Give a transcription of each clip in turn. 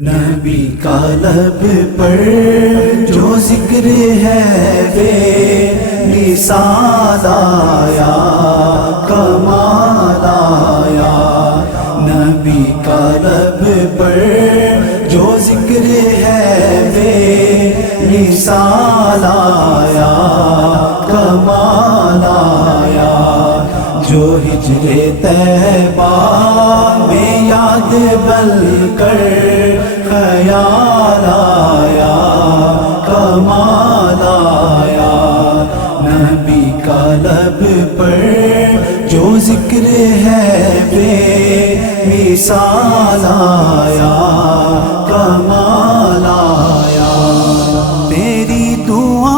نبی کا لب پر جو ذکر ہے بے مثال آیا، کمال آیا۔ نبی کا لب پر جو ذکر ہے بے مثال آیا، کمال آیا۔ جو ہجر طیبہ میں یاد بن کر خیال آیا، کمال آیا۔ نبی کا لب پر جو ذکر ہے بے مثال آیا، کمال آیا۔ تیری دعاؤں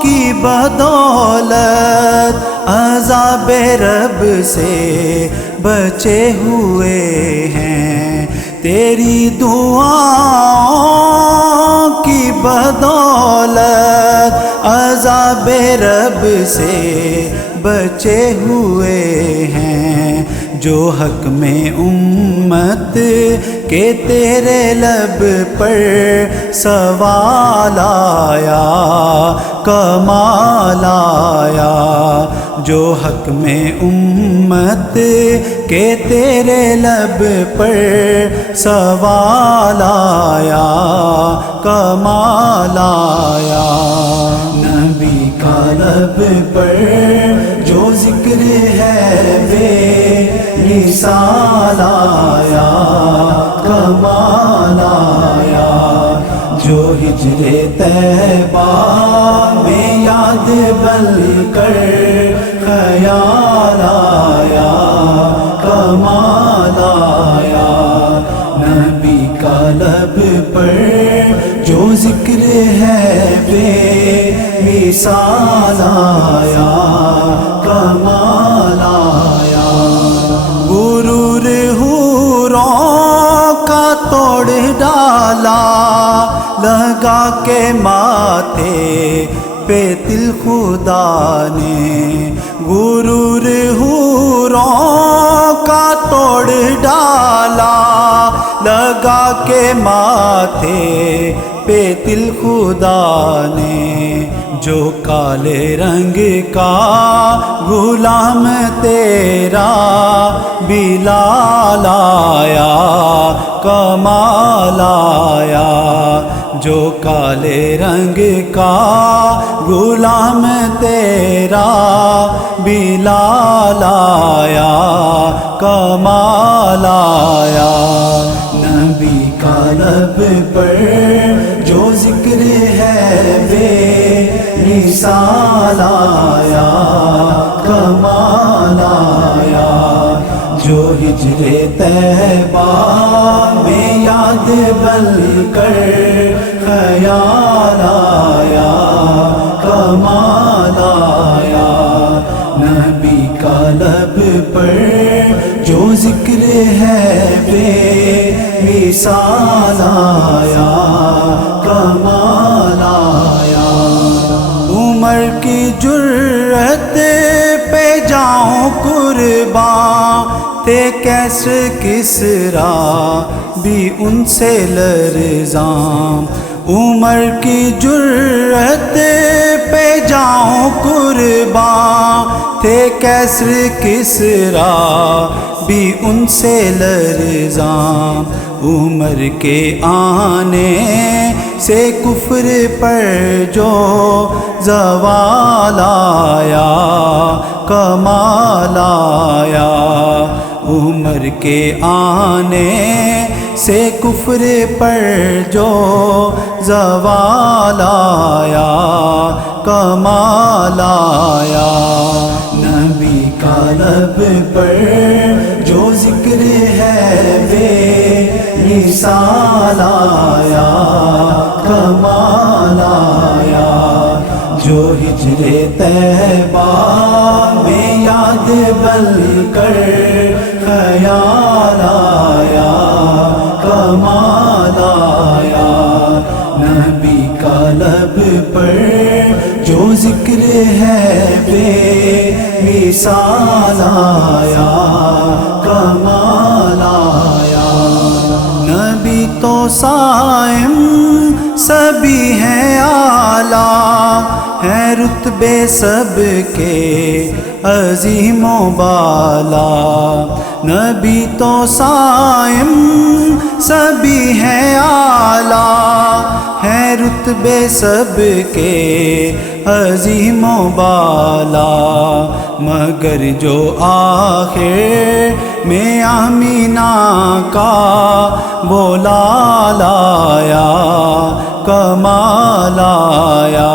کی بدولت عذاب رب سے بچے ہوئے ہیں، تیری دعاؤں کی بدولت عذاب رب سے بچے ہوئے ہیں۔ جو حق میں امت کے تیرے لب پر سوال آیا، کمال آیا۔ جو حق میں امت کے تیرے لب پر سوال آیا، کمال آیا۔ نبی کا لب پر جو ذکر ہے بے مثال آیا، کمال آیا۔ جو ہجر طیبہ میں یاد بن کر خیال آیا، کمال آیا۔ نبی کا لب پر جو ذکر ہے بے مثال آیا، کمال آیا۔ غرور حوروں کا توڑ ڈالا، لگا کے ماتھے پہ تل خدا نے۔ غرور حوروں کا توڑ ڈالا، لگا کے ماتھے پہ تل خدا نے۔ جو کالے رنگ کا غلام تیرا بلال آیا، کمال آیا۔ جو کالے رنگ کا غلام تیرا بلال آیا، کمال آیا۔ نبی کا لب پر جو ذکر ہے بے مثال آیا، کمال آیا۔ جو ہجر طیبہ میں یاد بن کر خیال آیا، کمال آیا۔ نبی کا لب پر جو ذکر ہے بے مثال آیا، کمال آیا۔ عمر کی جرت پہ جاؤں قرباں، تھے کیسر کسریٰ بھی ان سے لرزاں۔ عمر کی جرت پہ جاؤں قرباں، تھے کیسر کسریٰ بھی ان سے لرزاں۔ عمر کے آنے سے کفر پر جو زوال آیا، کمال آیا۔ عمر کے آنے سے کفر پر جو زوال آیا، کمال آیا۔ نبی کا لب پر جو ذکر ہے بے مثال آیا، کمال آیا۔ جو ہجر طیبہ میں یاد بن کر خیال آیا، کمال آیا۔ نبی کا لب پر جو ذکر ہے بے مثال آیا، کمال آیا۔ نبی تو صائم سبھی ہیں اعلیٰ، ہیں رتبے سب کے عظیم و بالا۔ نبی تو صائم سبھی ہیں اعلیٰ، ہیں رتبے سب کے عظیم و بالا، مگر جو آخر میں آمینہ کا وہ لایا کمال آیا،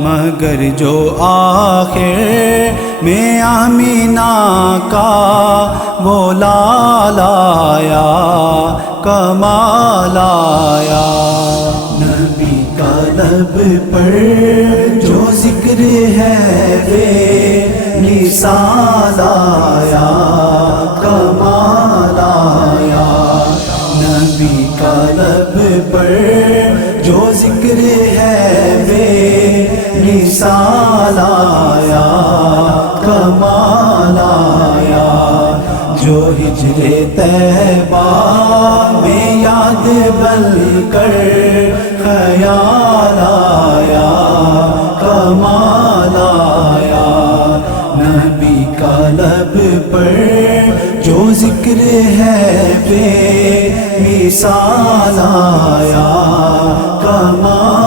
مگر جو آخر میں آمینہ کا وہ لایا کمال آیا۔ نبی کا لب پر جو ذکر ہے بے مثال آیا کمال آیا۔ نبی کا لب پر جو ذکر ہے بے مثال آیا کمال آیا۔ جو ہجر طیبہ میں یاد بن کر خیال آیا کمال آیا۔ نبی کا لب پر جو ذکر ہے بے مثال آیا کمال